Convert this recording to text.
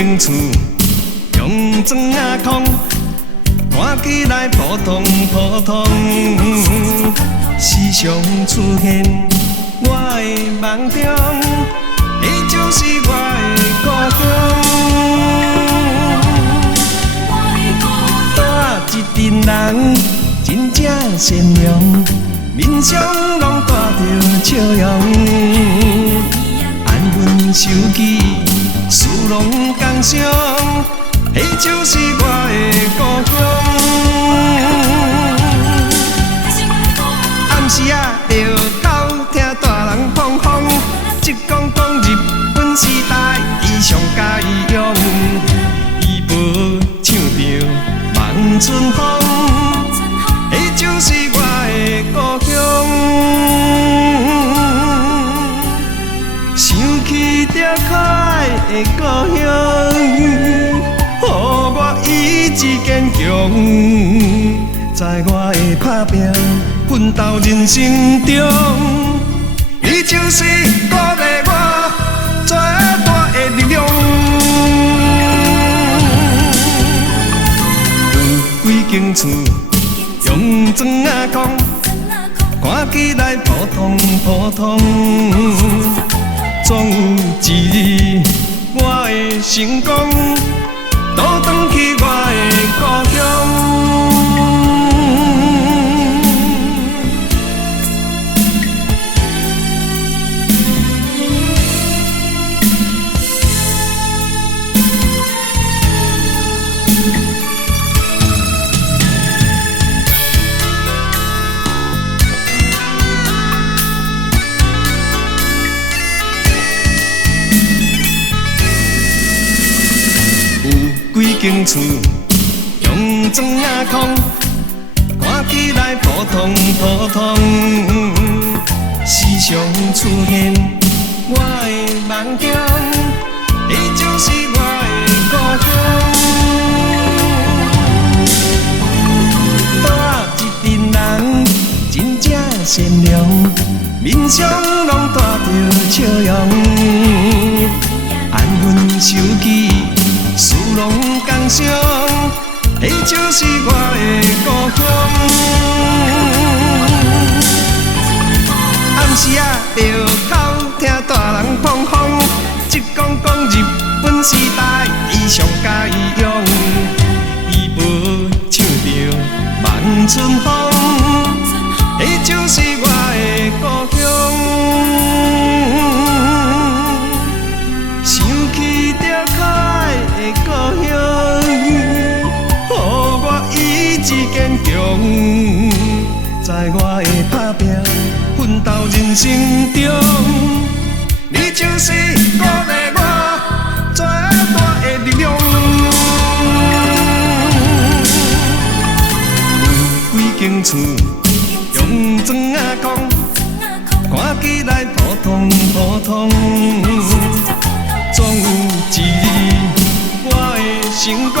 间厝，用砖仔空，看起来普通普通。时常出现我的梦中，你就是我的故乡。带一群人真正善良，面上拢带着笑容。安分守己，事拢同上，迄就是我的故乡。暗时啊，着偷听大人放风，一讲日本时代伊上佳用，伊无唱着望春风，迄就是我的故乡。想起着可爱的故乡，予我意志坚强，在我的打拼奋斗人生中，你就是鼓励我最大的力量。有几间厝，用砖仔空，看起来普通普通。总有一日，我会成功，倒转去我的故乡。几间厝，用砖仔空，看起来普通普通。时常出现我的梦中，你就是我的故乡。带一群人真正善良，面上拢带着笑容。安分守己，事拢同上，迄就是我的故乡。暗时啊，着偷听大人放风，一讲日本时代伊上佳用，伊无唱着望春风，迄就是我的故乡。想起着可爱的故乡，予我意志坚强，在我的打拼奋斗人生中，你就是鼓励我最大的力量。有几间厝，用砖仔空，看起来普通普通。总有一日，我会成功。